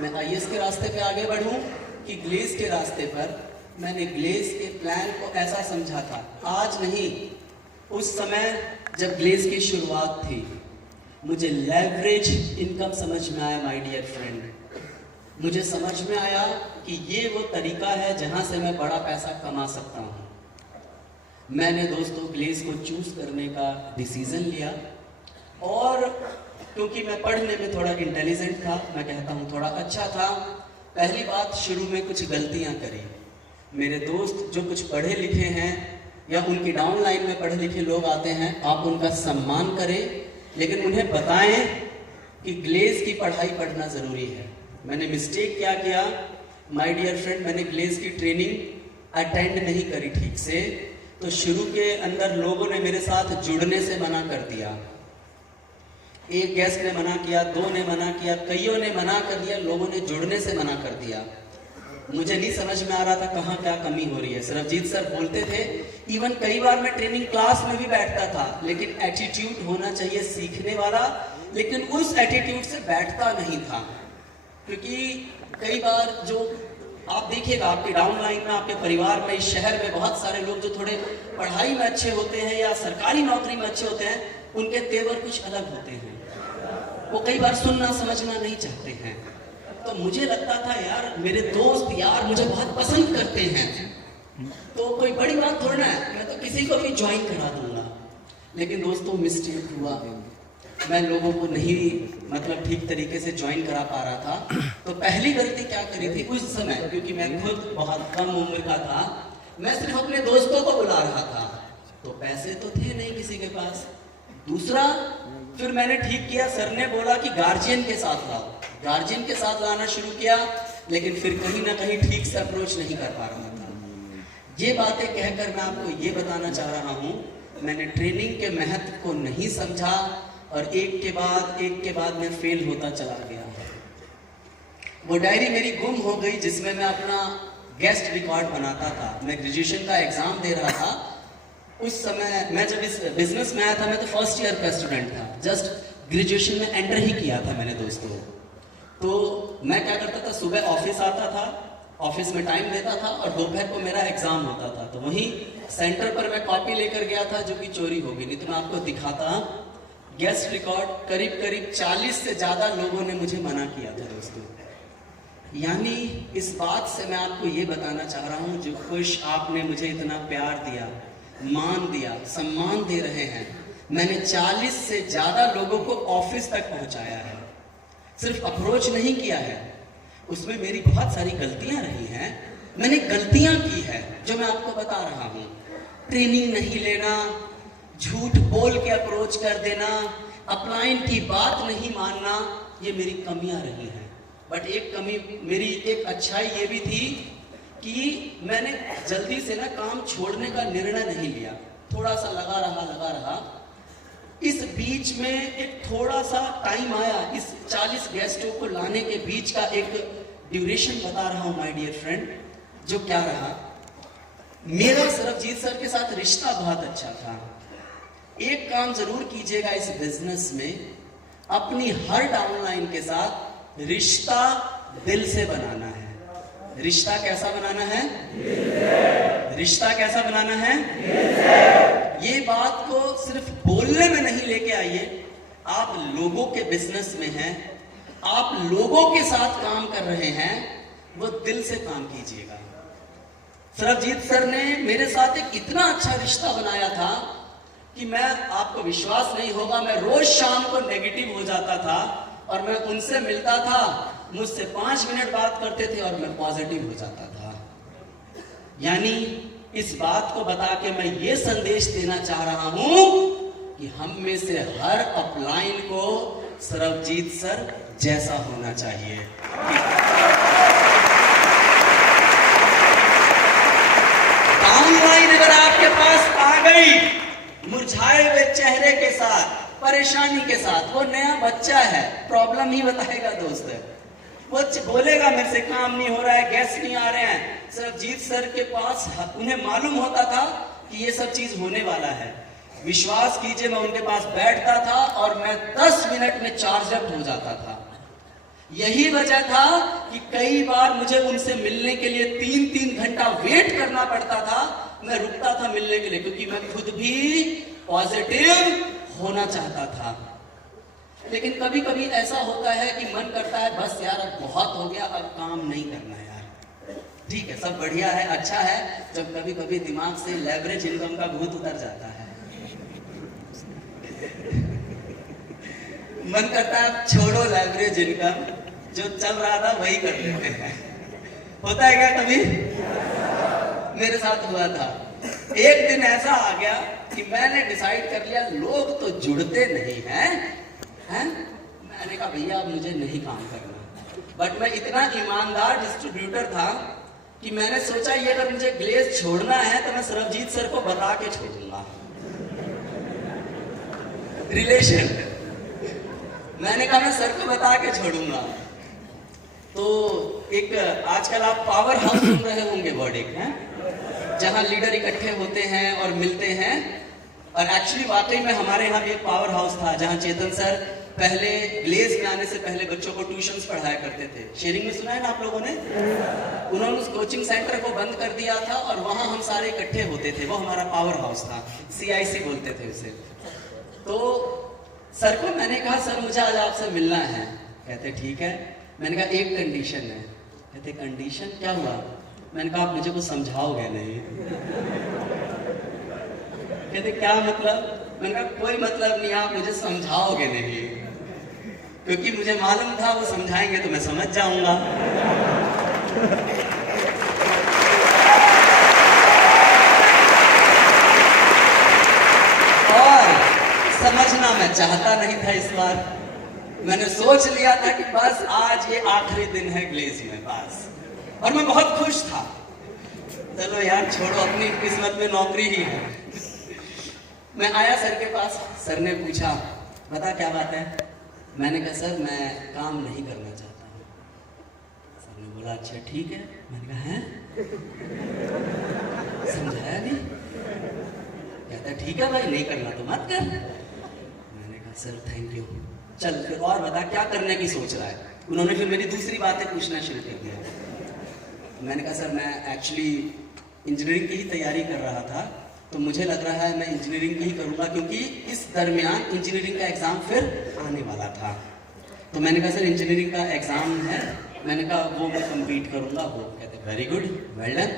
मैं आईएएस के रास्ते पे आगे बढ़ूं कि ग्लेज के रास्ते पर। मैंने ग्लेज के प्लान को ऐसा समझा था, आज नहीं, उस समय जब ग्लेज की शुरुआत थी। मुझे लेवरेज इनकम समझ में आया माय डियर फ्रेंड। मुझे समझ में आया कि ये वो तरीका है जहां से मैं बड़ा पैसा कमा सकता हूं। मैंने दोस्तों ग्लेज को चूज करने का डिसीजन लिया, और क्योंकि मैं पढ़ने में थोड़ा इंटेलिजेंट था, मैं कहता हूँ थोड़ा अच्छा था, पहली बात शुरू में कुछ गलतियाँ करी। मेरे दोस्त जो कुछ पढ़े लिखे हैं या उनकी डाउन लाइन में पढ़े लिखे लोग आते हैं, आप उनका सम्मान करें, लेकिन उन्हें बताएं कि ग्लेज की पढ़ाई पढ़ना ज़रूरी है। मैंने मिस्टेक क्या किया माय डियर फ्रेंड, मैंने ग्लेज की ट्रेनिंग अटेंड नहीं करी ठीक से। तो शुरू के अंदर लोगों ने मेरे साथ जुड़ने से मना कर दिया। एक गेस्ट ने मना किया, दो ने मना किया, कईयों ने मना कर दिया, लोगों ने जुड़ने से मना कर दिया। मुझे नहीं समझ में आ रहा था कहाँ क्या कमी हो रही है। सरबजीत सर बोलते थे, इवन कई बार मैं ट्रेनिंग क्लास में भी बैठता था, लेकिन एटीट्यूड होना चाहिए सीखने वाला, लेकिन उस एटीट्यूड से बैठता नहीं था। क्योंकि कई बार जो आप देखिएगा आपके डाउन लाइन में, आपके परिवार में, इस शहर में बहुत सारे लोग जो थोड़े पढ़ाई में अच्छे होते हैं या सरकारी नौकरी में अच्छे होते हैं, उनके तेवर कुछ अलग होते हैं। वो कई बार सुनना समझना नहीं चाहते हैं। तो मुझे लगता था यार मेरे दोस्त यार मुझे बहुत पसंद करते हैं, तो कोई बड़ी बात थोड़ा है, मैं तो किसी को भी ज्वाइन करा दूंगा। लेकिन दोस्तों मिस्टेक हुआ, मैं लोगों को नहीं मतलब ठीक तरीके से ज्वाइन करा पा रहा था। तो पहली गलती क्या करी थी उस समय, क्योंकि मैं खुद बहुत कम उम्र का था, मैं सिर्फ अपने दोस्तों को बुला रहा था, तो पैसे तो थे नहीं किसी के पास। दूसरा, फिर मैंने ठीक किया, सर ने बोला कि गार्जियन के साथ लाओ, गार्जियन के साथ लाना शुरू किया, लेकिन फिर कहीं ना कहीं ठीक से अप्रोच नहीं कर पा रहा था। ये बातें कहकर मैं आपको ये बताना चाह रहा हूँ, मैंने ट्रेनिंग के महत्व को नहीं समझा, और एक के बाद मैं फेल होता चला गया। वो डायरी मेरी गुम हो गई जिसमें मैं अपना गेस्ट रिकॉर्ड बनाता था। मैं ग्रेजुएशन का एग्जाम दे रहा था उस समय। मैं जब इस बिजनेस में आया था, मैं तो फर्स्ट ईयर का स्टूडेंट था, जस्ट ग्रेजुएशन में एंटर ही किया था मैंने दोस्तों। तो मैं क्या करता था, सुबह ऑफिस आता था, ऑफिस में टाइम देता था, और दोपहर को मेरा एग्जाम होता था। तो वहीं सेंटर पर मैं कॉपी लेकर गया था, जो कि चोरी हो गई, नहीं तो मैं आपको दिखाता। गेस्ट रिकॉर्ड करीब 40 से ज्यादा लोगों ने मुझे मना किया था दोस्तों। यानी इस बात से मैं आपको ये बताना चाह रहा हूँ, जो खुश आपने मुझे इतना प्यार दिया, मान दिया, सम्मान दे रहे हैं, मैंने 40 से ज्यादा लोगों को ऑफिस तक पहुंचाया है, सिर्फ अप्रोच नहीं किया है। उसमें मेरी बहुत सारी गलतियां रही हैं, मैंने गलतियां की है जो मैं आपको बता रहा हूं। ट्रेनिंग नहीं लेना, झूठ बोल के अप्रोच कर देना, अपलाइन की बात नहीं मानना, ये मेरी कमियां रही हैं। बट एक कमी मेरी, एक अच्छाई ये भी थी कि मैंने जल्दी से ना काम छोड़ने का निर्णय नहीं लिया, थोड़ा सा लगा रहा। इस बीच में एक थोड़ा सा टाइम आया, इस 40 गेस्टों को लाने के बीच का एक ड्यूरेशन बता रहा हूं माय डियर फ्रेंड, जो क्या रहा। मेरा सरबजीत सर के साथ रिश्ता बहुत अच्छा था। एक काम जरूर कीजिएगा इस बिजनेस में, अपनी हर डाउनलाइन के साथ रिश्ता दिल से बनाना है। रिश्ता कैसा बनाना है? रिश्ता कैसा बनाना है? ये बात को सिर्फ बोलने में नहीं लेके आइए। आप लोगों के बिजनेस में हैं, आप लोगों के साथ काम कर रहे हैं, वो दिल से काम कीजिएगा। सरबजीत सर ने मेरे साथ एक इतना अच्छा रिश्ता बनाया था कि मैं, आपको विश्वास नहीं होगा, मैं रोज शाम को नेगेटिव हो जाता था और मैं उनसे मिलता था, मुझसे 5 मिनट बात करते थे और मैं पॉजिटिव हो जाता था। यानी इस बात को बता के मैं ये संदेश देना चाह रहा हूं कि हम में से हर अपलाइन को सरबजीत सर जैसा होना चाहिए। डाउनलाइन अगर आपके पास आ गई मुरझाए हुए चेहरे के साथ, परेशानी के साथ, वो नया बच्चा है, प्रॉब्लम ही बताएगा दोस्त। वो बोलेगा मेरे से काम नहीं हो रहा है, गेस्ट नहीं आ रहे हैं। सरबजीत सर के पास उन्हें मालूम होता था कि ये सब चीज होने वाला है। विश्वास कीजिए, मैं उनके पास बैठता था और मैं 10 मिनट में चार्ज अप हो जाता था। यही वजह था कि कई बार मुझे उनसे मिलने के लिए 3-3 घंटा वेट करना पड़ता था। मैं रुकता था मिलने के लिए, क्योंकि मैं खुद भी पॉजिटिव होना चाहता था। लेकिन कभी कभी ऐसा होता है कि मन करता है बस यार अब बहुत हो गया, अब काम नहीं करना यार। ठीक है, सब बढ़िया है, अच्छा है, जब कभी कभी दिमाग से लेवरेज इनकम का भूत उतर जाता है। मन करता है छोड़ो लेवरेज इनकम, जो चल रहा था वही कर लेते हैं। होता है क्या कभी? मेरे साथ हुआ था। एक दिन ऐसा आ गया कि मैंने डिसाइड कर लिया लोग तो जुड़ते नहीं हैं, हैं? मैंने कहा भैया अब मुझे नहीं काम करना। बट मैं इतना ईमानदार डिस्ट्रीब्यूटर था कि मैंने सोचा ये अगर मुझे ग्लेज छोड़ना है तो मैं सरबजीत सर को बता के छोड़ूंगा। रिलेशन, मैंने कहा मैं सर को बता के छोड़ूंगा। तो एक आजकल आप पावर हाउस सुन रहे होंगे वर्ड, एक है जहां लीडर इकट्ठे होते हैं और मिलते हैं। और एक्चुअली वाकई में हमारे यहाँ भी एक पावर हाउस था जहां चेतन सर पहले ग्लेज में आने से पहले बच्चों को ट्यूशंस पढ़ाया करते थे। शेयरिंग में सुना है ना आप लोगों ने? उन्होंने उस कोचिंग सेंटर को बंद कर दिया था और वहां हम सारे इकट्ठे होते थे। वो हमारा पावर हाउस था, CIC बोलते थे उसे। तो सर को मैंने कहा सर मुझे आज आपसे मिलना है। कहते ठीक है। मैंने कहा एक कंडीशन है। कहते कंडीशन क्या हुआ? मैंने कहा आप मुझे कुछ समझाओगे नहीं। कहते क्या मतलब? मैंने कहा कोई मतलब नहीं, आप मुझे समझाओगे नहीं, क्योंकि मुझे मालूम था वो समझाएंगे तो मैं समझ जाऊंगा। और समझना मैं चाहता नहीं था इस बार। मैंने सोच लिया था कि बस आज ये आखिरी दिन है ग्लेज में, बस। और मैं बहुत खुश था। चलो यार छोड़ो, अपनी किस्मत में नौकरी ही है। मैं आया सर के पास। सर ने पूछा बता क्या बात है? मैंने कहा सर मैं काम नहीं करना चाहता हूँ। सर ने बोला अच्छा ठीक है। मैंने कहा हैं? समझाया नहीं? कहता ठीक है भाई, नहीं करना तो मत कर। मैंने कहा सर थैंक यू, चल फिर और बता क्या करने की सोच रहा है? उन्होंने फिर मेरी दूसरी बातें पूछना शुरू कर दिया। मैंने कहा सर मैं एक्चुअली इंजीनियरिंग की ही तैयारी कर रहा था, तो मुझे लग रहा है मैं इंजीनियरिंग ही करूंगा, क्योंकि इस दरमियान इंजीनियरिंग का एग्जाम फिर आने वाला था। तो मैंने कहा सर इंजीनियरिंग का एग्जाम है। मैंने कहा वो मैं कंप्लीट करूंगा। वो कहते वेरी गुड, वेल डन।